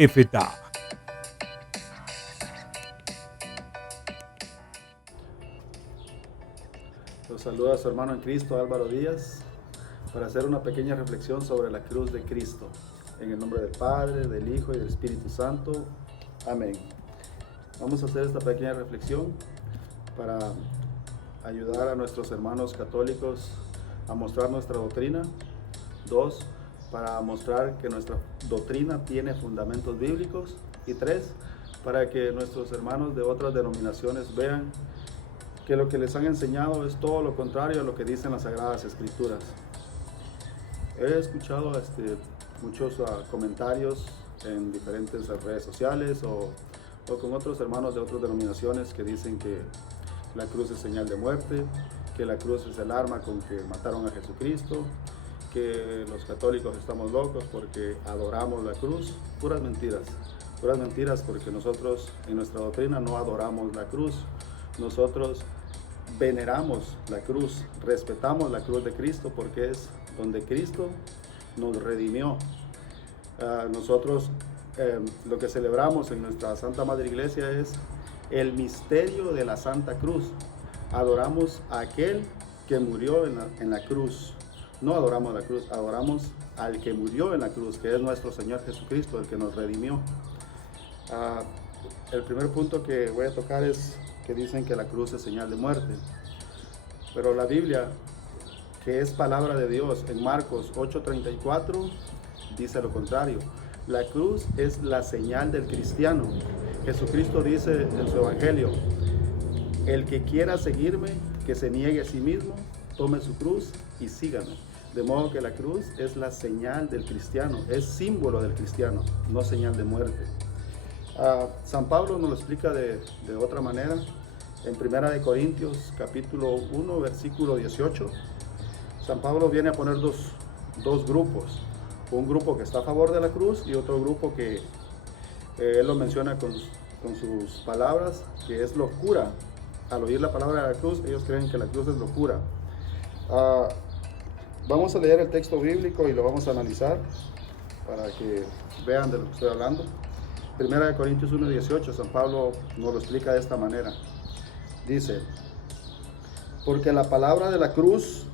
Efetá. Los saluda su hermano en Cristo, Álvaro Díaz, para hacer una pequeña reflexión sobre la cruz de Cristo. En el nombre del Padre, del Hijo y del Espíritu Santo. Amén. Vamos a hacer esta pequeña reflexión para ayudar a nuestros hermanos católicos a mostrar nuestra doctrina. 2, para mostrar que nuestra doctrina tiene fundamentos bíblicos. Y 3, para que nuestros hermanos de otras denominaciones vean que lo que les han enseñado es todo lo contrario a lo que dicen las Sagradas Escrituras. He escuchado muchos comentarios en diferentes redes sociales o con otros hermanos de otras denominaciones que dicen que la cruz es señal de muerte, que la cruz es el arma con que mataron a Jesucristo, que los católicos estamos locos porque adoramos la cruz. Puras mentiras, porque nosotros en nuestra doctrina no adoramos la cruz. Nosotros veneramos la cruz, respetamos la cruz de Cristo porque es donde Cristo nos redimió. Nosotros lo que celebramos en nuestra Santa Madre Iglesia es el misterio de la Santa Cruz. Adoramos a aquel que murió en la cruz. No adoramos la cruz, adoramos al que murió en la cruz, que es nuestro Señor Jesucristo, el que nos redimió. El primer punto que voy a tocar es que dicen que la cruz es señal de muerte. Pero la Biblia, que es palabra de Dios, en Marcos 8:34, dice lo contrario. La cruz es la señal del cristiano. Jesucristo dice en su evangelio: el que quiera seguirme, que se niegue a sí mismo, tome su cruz y sígame. De modo que la cruz es la señal del cristiano, es símbolo del cristiano, no señal de muerte. San Pablo nos lo explica de otra manera. En 1 Corintios capítulo 1, versículo 18, San Pablo viene a poner dos grupos. Un grupo que está a favor de la cruz y otro grupo que él lo menciona con sus palabras, que es locura. Al oír la palabra de la cruz, ellos creen que la cruz es locura. Vamos a leer el texto bíblico y lo vamos a analizar para que vean de lo que estoy hablando. 1 Corintios 1:18, San Pablo nos lo explica de esta manera. Dice: porque la palabra de la cruz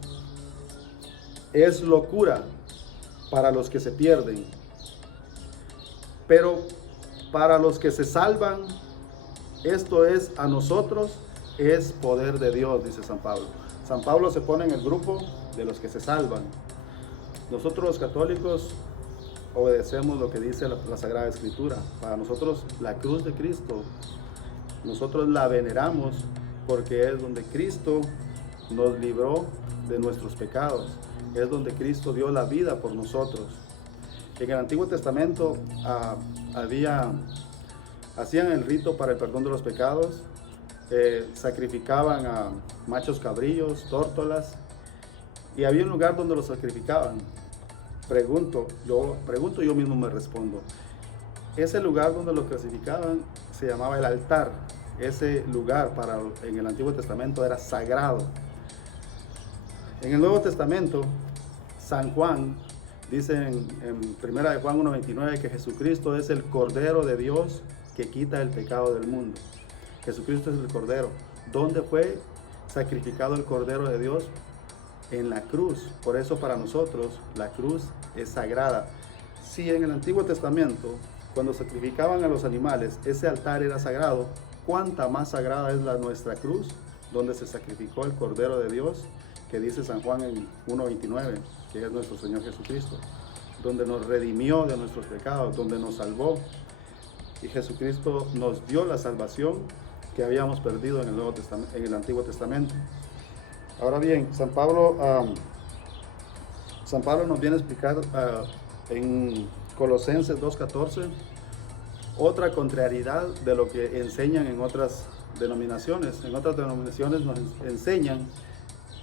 es locura para los que se pierden, pero para los que se salvan, esto es a nosotros, es poder de Dios, dice San Pablo. San Pablo se pone en el grupo de los que se salvan. Nosotros los católicos obedecemos lo que dice la Sagrada Escritura. Para nosotros la cruz de Cristo, nosotros la veneramos porque es donde Cristo nos libró de nuestros pecados. Es donde Cristo dio la vida por nosotros. En el Antiguo Testamento hacían el rito para el perdón de los pecados. Sacrificaban a machos cabrillos, tórtolas, y había un lugar donde los sacrificaban. Yo mismo me respondo. Ese lugar donde los sacrificaban se llamaba el altar. Ese lugar en el Antiguo Testamento era sagrado. En el Nuevo Testamento, San Juan dice en 1 de Juan 1:29 que Jesucristo es el Cordero de Dios que quita el pecado del mundo. Jesucristo es el Cordero. ¿Dónde fue sacrificado el Cordero de Dios? En la cruz. Por eso para nosotros la cruz es sagrada. Si en el Antiguo Testamento, cuando sacrificaban a los animales, ese altar era sagrado, ¿cuánta más sagrada es nuestra cruz, donde se sacrificó el Cordero de Dios, que dice San Juan en 1:29, que es nuestro Señor Jesucristo, donde nos redimió de nuestros pecados, donde nos salvó? Y Jesucristo nos dio la salvación que habíamos perdido en el Antiguo Testamento. Ahora bien, San Pablo nos viene a explicar en Colosenses 2:14 otra contrariedad de lo que enseñan en otras denominaciones. En otras denominaciones nos enseñan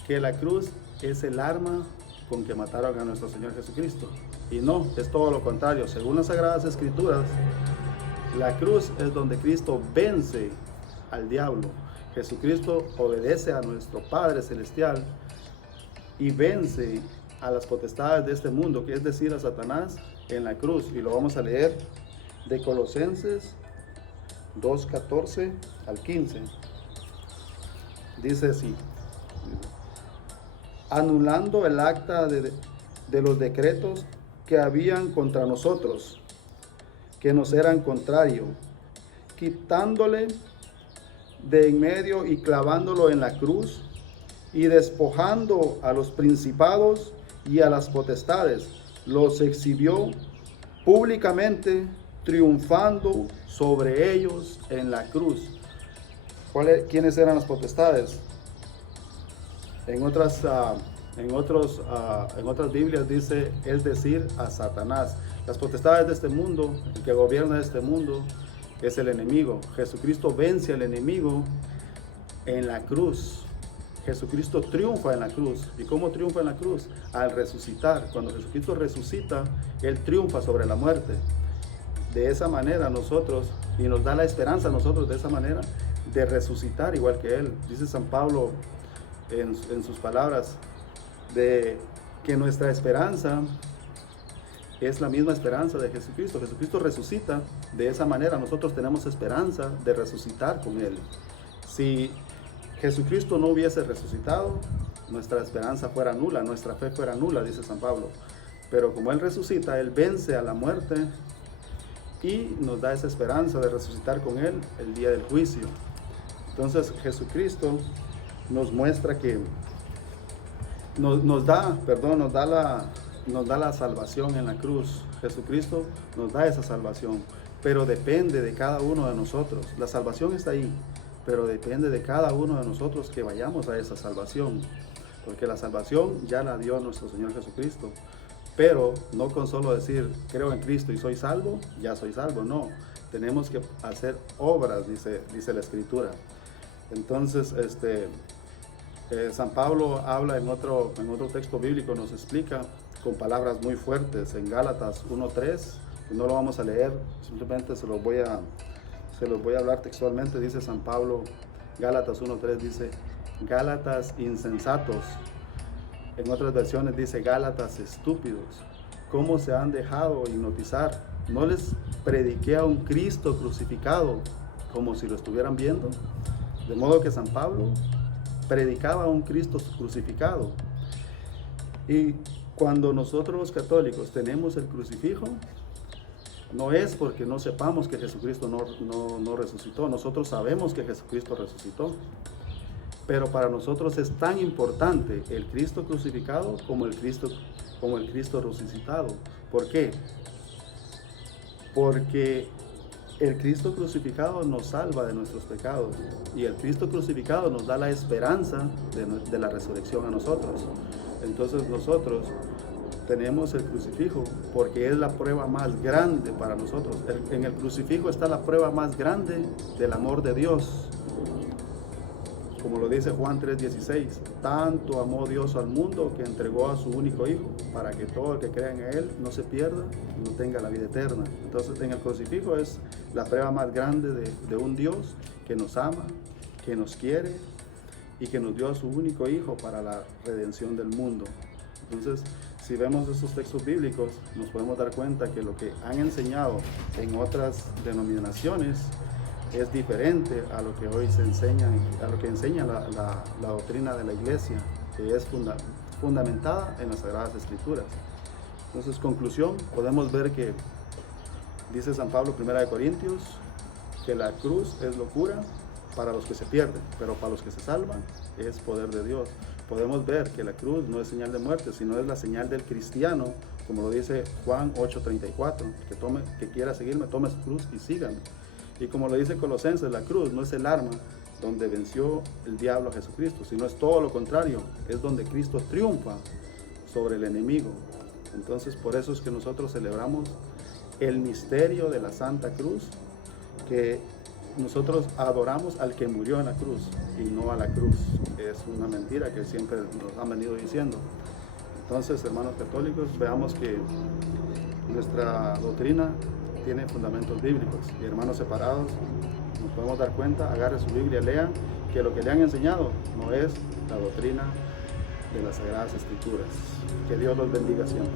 que la cruz es el arma con que mataron a nuestro Señor Jesucristo. Y no, es todo lo contrario. Según las Sagradas Escrituras, la cruz es donde Cristo vence al diablo. Jesucristo obedece a nuestro Padre Celestial y vence a las potestades de este mundo, que es decir, a Satanás, en la cruz. Y lo vamos a leer de Colosenses 2:14 al 15. Dice así: anulando el acta de los decretos que habían contra nosotros, que nos eran contrarios, quitándole de en medio y clavándolo en la cruz, y despojando a los principados y a las potestades, los exhibió públicamente, triunfando sobre ellos en la cruz. ¿Quiénes eran las potestades? En otras Biblias dice, es decir, a Satanás. Las potestades de este mundo, el que gobierna este mundo, es el enemigo. Jesucristo vence al enemigo en la cruz. Jesucristo triunfa en la cruz. ¿Y cómo triunfa en la cruz? Al resucitar. Cuando Jesucristo resucita, Él triunfa sobre la muerte. De esa manera nosotros, y nos da la esperanza a nosotros de esa manera, de resucitar igual que Él. Dice San Pablo en sus palabras, de que nuestra esperanza es la misma esperanza de Jesucristo. Jesucristo resucita, de esa manera nosotros tenemos esperanza de resucitar con Él. Si Jesucristo no hubiese resucitado, nuestra esperanza fuera nula, nuestra fe fuera nula, dice San Pablo. Pero como Él resucita, Él vence a la muerte y nos da esa esperanza de resucitar con Él el día del juicio. Entonces Jesucristo nos muestra que nos da la salvación en la cruz. Jesucristo nos da esa salvación, pero depende de cada uno de nosotros. La salvación está ahí, pero depende de cada uno de nosotros que vayamos a esa salvación, porque la salvación ya la dio nuestro Señor Jesucristo. Pero no con solo decir, creo en Cristo y soy salvo, ya soy salvo. No, tenemos que hacer obras, dice la Escritura. Entonces, San Pablo habla en otro texto bíblico, nos explica con palabras muy fuertes en Gálatas 1:3. No lo vamos a leer, simplemente se los voy a hablar textualmente. Dice San Pablo, Gálatas 1:3, dice: Gálatas insensatos. En otras versiones dice: Gálatas estúpidos, ¿cómo se han dejado hipnotizar? ¿No les prediqué a un Cristo crucificado como si lo estuvieran viendo? De modo que San Pablo predicaba a un Cristo crucificado. Y cuando nosotros los católicos tenemos el crucifijo, no es porque no sepamos que Jesucristo no resucitó. Nosotros sabemos que Jesucristo resucitó. Pero para nosotros es tan importante el Cristo crucificado como el Cristo resucitado. ¿Por qué? Porque el Cristo crucificado nos salva de nuestros pecados, y el Cristo crucificado nos da la esperanza de la resurrección a nosotros. Entonces nosotros tenemos el crucifijo porque es la prueba más grande para nosotros. En el crucifijo está la prueba más grande del amor de Dios. Como lo dice Juan 3:16, tanto amó Dios al mundo que entregó a su único Hijo, para que todo el que crea en Él no se pierda y no tenga la vida eterna. Entonces en el crucifijo es la prueba más grande de un Dios que nos ama, que nos quiere y que nos dio a su único Hijo para la redención del mundo. Entonces, si vemos esos textos bíblicos, nos podemos dar cuenta que lo que han enseñado en otras denominaciones es diferente a lo que hoy se enseña, a lo que enseña la doctrina de la Iglesia, que es fundamentada en las Sagradas Escrituras. Entonces, conclusión, podemos ver que dice San Pablo, 1 Corintios, que la cruz es locura para los que se pierden, pero para los que se salvan es poder de Dios. Podemos ver que la cruz no es señal de muerte, sino es la señal del cristiano, como lo dice Juan 8:34, que quiera seguirme, tome su cruz y sígame. Y como lo dice Colosenses, la cruz no es el arma donde venció el diablo a Jesucristo, sino es todo lo contrario, es donde Cristo triunfa sobre el enemigo. Entonces, por eso es que nosotros celebramos el misterio de la Santa Cruz, que nosotros adoramos al que murió en la cruz y no a la cruz. Es una mentira que siempre nos han venido diciendo. Entonces, hermanos católicos, veamos que nuestra doctrina tiene fundamentos bíblicos. Y hermanos separados, nos podemos dar cuenta, agarre su Biblia, lean, que lo que le han enseñado no es la doctrina de las Sagradas Escrituras. Que Dios los bendiga siempre.